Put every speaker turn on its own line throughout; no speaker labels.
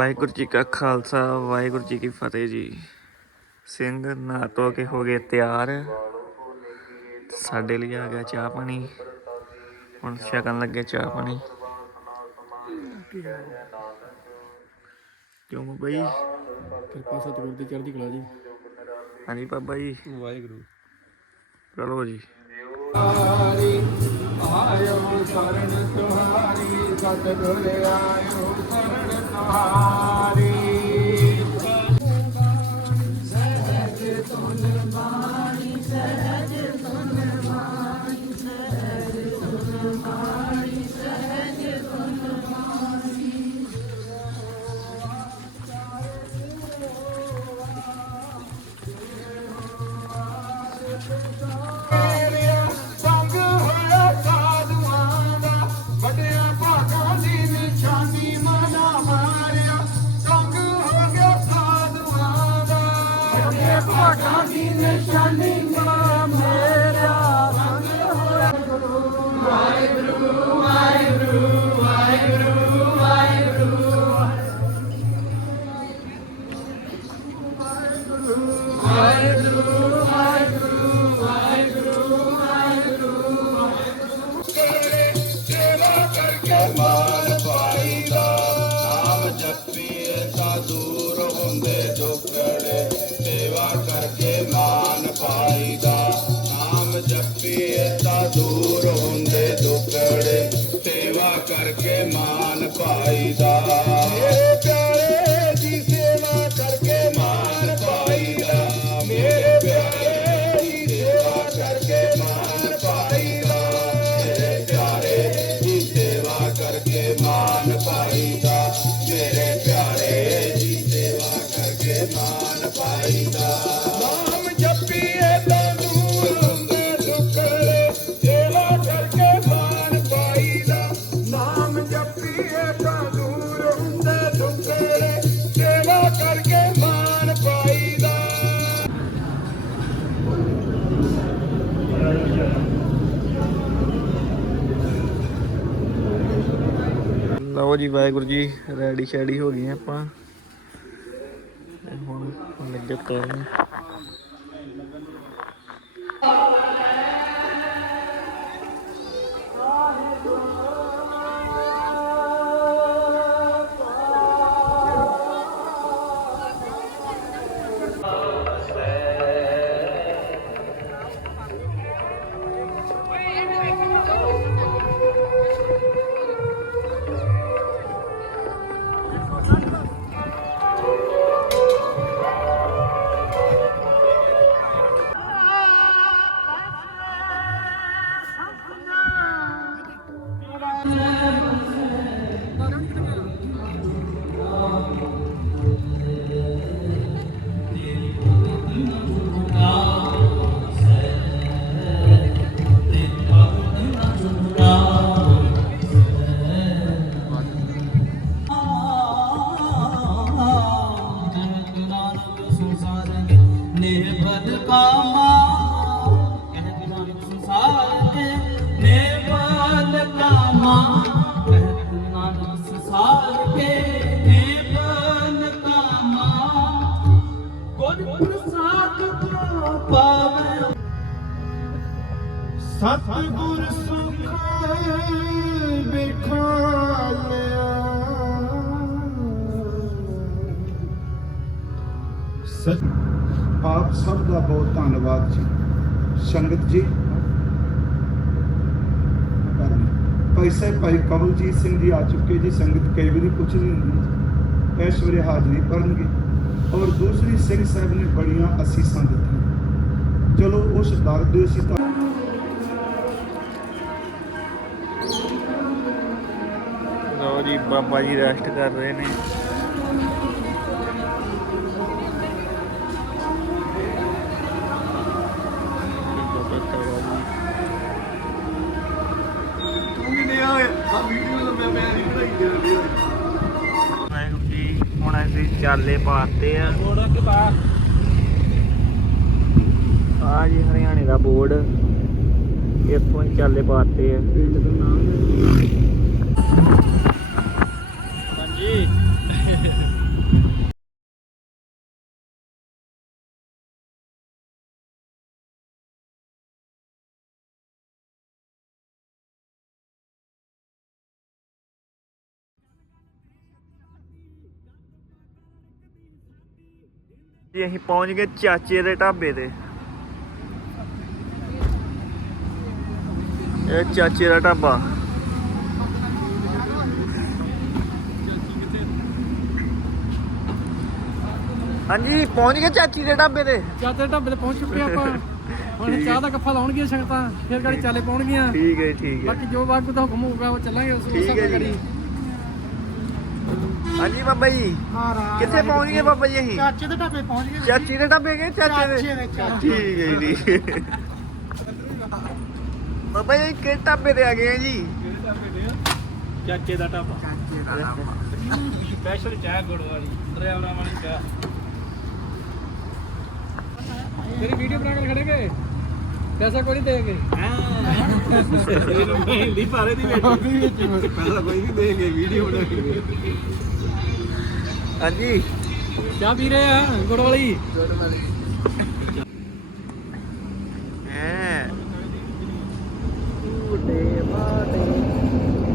ਵਾਹਿਗੁਰੂ ਜੀ ਕਾ ਖਾਲਸਾ ਵਾਹਿਗੁਰੂ ਜੀ ਕੀ ਫਤਿਹ ਜੀ। ਸਿੰਘ ਨਹਾ ਧੋ ਕੇ ਹੋ ਗਏ ਤਿਆਰ। ਸਾਡੇ ਲਈ ਆ ਗਿਆ ਚਾਹ ਪਾਣੀ। ਹੁਣ ਛਕਣ ਲੱਗੇ ਚਾਹ ਪਾਣੀ। ਕਿਉਂ ਬਈ
ਕਿਰਪਾ ਸਤਿਗੁਰ ਦੀ ਚੜ੍ਹਦੀ ਕਲਾ ਜੀ।
ਹਾਂਜੀ ਬਾਬਾ ਜੀ।
ਵਾਹਿਗੁਰੂ।
ਚਲੋ ਜੀ।
ਆਇਓ ਸ਼ਰਨ ਤੁਹਾਰੀ ਸਤਿਗੁਰ ਆਇਓ ਸ਼ਰਨ ਤੁਹਾਰੀ ਮੇਰਾ ਸੰਗ ਹੋਇਆ ਸੇਵਾ ਕਰਕੇ ਮਾਰ ਪਾਈਦਾ ਨਾਮ ਜਪੀਏ ਤਾਂ ਦੂਰ ਹੁੰਦੇ ਦੁੱਖੜੇ ਮਾਨ ਪਾਈਦਾ ਮੇਰੇ ਪਿਆਰੇ ਦੀ ਸੇਵਾ ਕਰਕੇ ਮਾਨ ਪਾਈਦਾ ਮੇਰੇ ਪਿਆਰੇ ਦੀ ਸੇਵਾ ਕਰਕੇ ਮਾਨ ਪਾਈਦਾ ਮੇਰੇ ਪਿਆਰੇ ਦੀ ਸੇਵਾ ਕਰਕੇ ਮਾਨ ਪਾਈਦਾ ਮੇਰੇ ਪਿਆਰੇ ਦੀ ਸੇਵਾ ਕਰਕੇ ਮਾਨ ਪਾਈਦਾ ਦਾ।
ਲਓ ਜੀ ਵਾਹਿਗੁਰੂ ਜੀ ਰੈਡੀ ਸ਼ੈਡੀ ਹੋ ਗਏ ਆਪਾਂ। ਤੇ ਹੁਣ ਹੁਣ ਲੱਗੇ ਤੁਰਨ
ਨਿਰਭਦ ਕਾਮਾ ਕਹਿ ਨਾਨਕ ਸੰਸਾਰ ਕੇ ਨਿਰਭਦ ਕਾਮਾ ਕਹਿ ਨਾਨਕ ਸੰਸਾਰ ਕੇ ਨਿਰਭਦ ਕਾਮਾ। ਗੁਰ ਪ੍ਰਸਾਦ ਕੋ ਪਾਵੇ।
ਸਤਿਗੁਰ ਸੁਖ ਵਿਖਾਲਿਆ।
ਆਪ ਸਭ ਦਾ ਬਹੁਤ ਧੰਨਵਾਦ ਜੀ। ਸੰਗਤ ਜੀ। ਭਾਈ ਸਾਹਿਬ, ਭਾਈ ਕਮਲਜੀਤ ਸਿੰਘ ਜੀ ਆ ਚੁੱਕੇ ਜੀ। ਸੰਗਤ ਕਈ ਵਾਰੀ ਪੁੱਛਦੀ ਹੁੰਦੀ ਇਸ ਵੇਲੇ ਹਾਜ਼ਰੀ ਭਰਨਗੇ। ਔਰ ਦੂਸਰੀ ਸਿੰਘ ਸਾਹਿਬ ਨੇ ਬੜੀਆਂ ਅਸੀਸਾਂ ਦਿੱਤੀਆਂ। ਚਲੋ, ਉਸ ਦਰ ਦੇ ਅਸੀਂ ਤਾਂ
ਲਓ ਜੀ, ਬਾਬਾ ਜੀ ਰੈਸਟ ਕਰ ਰਹੇ ਨੇ। ਚਾਲੇ ਪਾਤੇ ਆ। ਆ ਜੀ ਹਰਿਆਣੇ ਦਾ ਬੋਰਡ। ਇੱਥੋਂ ਹੀ ਚਾਲੇ ਪਾਤੇ ਆ।
ਹਾਂਜੀ।
ਜੀ ਅਸੀਂ ਪਹੁੰਚ ਗਏ ਚਾਚੇ ਦੇ ਢਾਬੇ ਤੇ। ਇਹ ਚਾਚੇ ਦਾ ਢਾਬਾ। ਹਾਂਜੀ ਪਹੁੰਚ ਗਏ ਚਾਚੀ ਦੇ ਢਾਬੇ ਤੇ।
ਚਾਤੇ ਢਾਬੇ ਤੇ ਪਹੁੰਚ ਚੁੱਕੇ ਆਪਾਂ। ਹੁਣ ਚਾਹ ਦਾ ਕੱਫਾ ਲਾਉਣਗੀਆਂ ਸੰਗਤਾਂ ਫਿਰ ਗਾੜੀ ਚਾਲੇ ਪਾਉਣਗੀਆਂ।
ਠੀਕ ਹੈ ਠੀਕ ਹੈ।
ਬਾਕੀ ਜੋ ਵਾਗੂ ਦਾ ਹੁਕਮ ਹੋਊਗਾ ਉਹ ਚੱਲਾਂਗੇ ਉਸ ਹਿਸਾਬ ਨਾਲ। ਗਾੜੀ।
ਹਾਂਜੀ ਬਾਬਾ ਜੀ। ਕਿੱਥੇ ਪਹੁੰਚ ਗਏ ਬਾਬਾ ਜੀ ਅਸੀਂ?
ਚਾਚੇ ਦੇ ਢਾਬੇ ਪਹੁੰਚ ਗਏ
ਚਾਚੀ ਦੇ ਢਾਬੇ ਗਏ ਚਾਚੇ ਦੇ?
ਚਾਚੇ ਦੇ, ਚਾਚੇ
ਠੀਕ ਹੈ ਜੀ। ਬਾਬਾ ਜੀ ਕਿਹੜੇ ਢਾਬੇ ਤੇ ਆ ਗਏ ਆ ਜੀ?
ਚਾਚੇ ਦਾ ਢਾਬਾ। ਸਪੈਸ਼ਲ ਚਾਹ ਗੁੜ ਵਾਲੀ ਡਰਾਈਵਰਾਂ ਵਾਲੀ ਚਾਹ। ਤੇਰੀ ਵੀਡੀਓ ਬਣਾ ਕੇ ਖੜੇਗੇ ਪੈਸਾ ਕੋਈ ਨਹੀਂ ਦੇਗੇ
ਇਹਨੂੰ ਮਹਿੰਦੀ ਪਾਰੇ ਦੀ ਵੇਖ ਪਹਿਲਾਂ ਕੋਈ ਨਹੀਂ ਦੇਗੇ ਵੀਡੀਓ ਬਣਾ ਕੇ।
ਹਾਂਜੀ।
ਚਾਹ ਪੀ ਰਹੇ ਆ ਗੁੜ ਵਾਲੀ।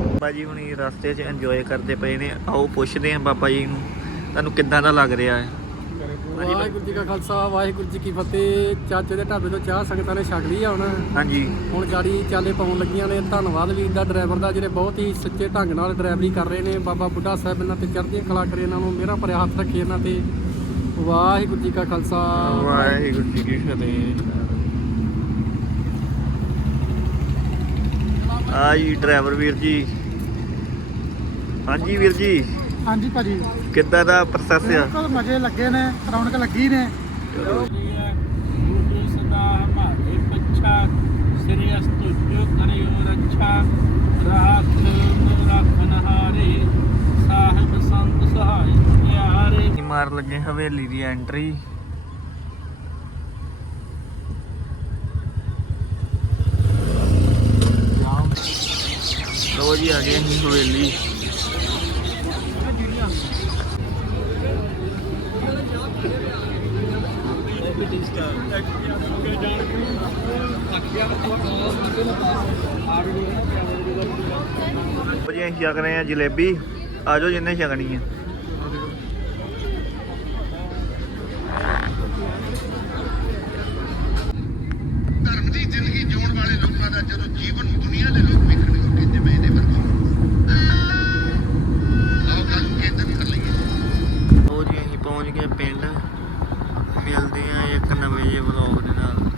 ਬਾਬਾ ਜੀ ਹੁਣੀ ਰਸਤੇ 'ਚ ਇੰਜੋਏ ਕਰਦੇ ਪਏ ਨੇ। ਆਓ ਪੁੱਛਦੇ ਆਂ ਬਾਬਾ ਜੀ ਨੂੰ ਤੁਹਾਨੂੰ ਕਿੱਦਾਂ ਦਾ ਲੱਗ ਰਿਹਾ ਹੈ?
ਵਾਹਿਗੁਰੂ ਜੀ ਕਾ ਖਾਲਸਾ ਵਾਹਿਗੁਰੂ ਜੀ ਕੀ ਫਤਿਹ। ਚਾਚੇ ਦੇ ਢਾਬੇ ਤੋਂ ਚਾਹ ਸੰਗਤਾਂ ਨੇ ਛਕ ਲਈ ਆ ਹੁਣ।
ਹਾਂਜੀ।
ਹੁਣ ਗਾੜੀ ਚਾਲੇ ਪਾਉਣ ਲੱਗੀਆਂ ਨੇ। ਧੰਨਵਾਦ ਵੀਰ ਦਾ ਡਰਾਈਵਰ ਦਾ ਜਿਹੜੇ ਬਹੁਤ ਹੀ ਸੱਚੇ ਢੰਗ ਨਾਲ ਡਰਾਈਵਰੀ ਕਰ ਰਹੇ ਨੇ। ਬਾਬਾ ਬੁੱਢਾ ਸਾਹਿਬ ਇਹਨਾਂ ਤੇ ਚੜ੍ਹਦੀਆਂ ਕਲਾ ਕਰੇ ਇਹਨਾਂ ਨੂੰ ਮੇਰਾ ਭਰਿਆ ਹੱਥ ਰੱਖੇ ਇਹਨਾਂ ਤੇ। ਵਾਹਿਗੁਰੂ ਜੀ ਕਾ ਖਾਲਸਾ।
ਵਾਹਿਗੁਰੂ ਜੀ ਕੀ ਫਤਿਹ। ਆ ਜੀ ਡਰਾਈਵਰ ਵੀਰ ਜੀ। ਹਾਂਜੀ ਵੀਰ ਜੀ।
ਹਾਂਜੀ ਭਾਜੀ।
ਕਿੱਦਾਂ ਦਾ ਪ੍ਰੋਸੈਸ ਆ?
ਬਿਲਕੁਲ ਮਜ਼ੇ ਲੱਗੇ ਨੇ ਰੌਣਕ ਲੱਗੀ ਨੇ।
ਗੁਰੂ ਸਦਾ ਹਮਾਰੇ ਪੱਛਾ ਸ੍ਰੀ ਅਸਤੁ ਜੋ ਕਰਿਓ ਰੱਛਾ ਰਾਖ ਰੱਖਨ ਹਾਰੇ ਸਾਹਿਬ ਸੰਤ ਸਹਾਇ ਪਿਆਰੇ।
ਅਸੀਂ ਮਾਰ ਲੱਗੇ ਹਵੇਲੀ ਦੀ ਐਂਟਰੀ ਲੋ ਜੀ ਆ ਗਏ ਅਸੀਂ ਹਵੇਲੀ ਲਓ ਜੀ ਅਸੀਂ ਛਕ ਰਹੇ ਆ ਜਲੇਬੀ। ਆਜੋ ਜਿੰਨੇ ਛਕਣੀ ਆ।
ਧਰਮ ਦੀ ਜ਼ਿੰਦਗੀ ਜਿਉਣ ਵਾਲੇ ਲੋਕਾਂ ਦਾ ਜਦੋਂ ਜੀਵਨ ਦੁਨੀਆ ਦੇ ਲੋਕ ਵੇਖਣਗੇ ਉਹ ਕਹਿੰਦੇ ਮੈਂ ਇਹਦੇ ਵਰਗਾ। ਆਓ ਗੱਲ ਨੂੰ ਕੇਂਦਰ ਕਰ ਲਈਏ।
ਉਹ ਜੀ ਅਸੀਂ ਪਹੁੰਚ ਗਏ ਪਿੰਡ। ਮਿਲਦੇ ਆ ਇੱਕ ਨਵੇਂ ਜਿਹੇ ਵਲੌਗ ਦੇ ਨਾਲ।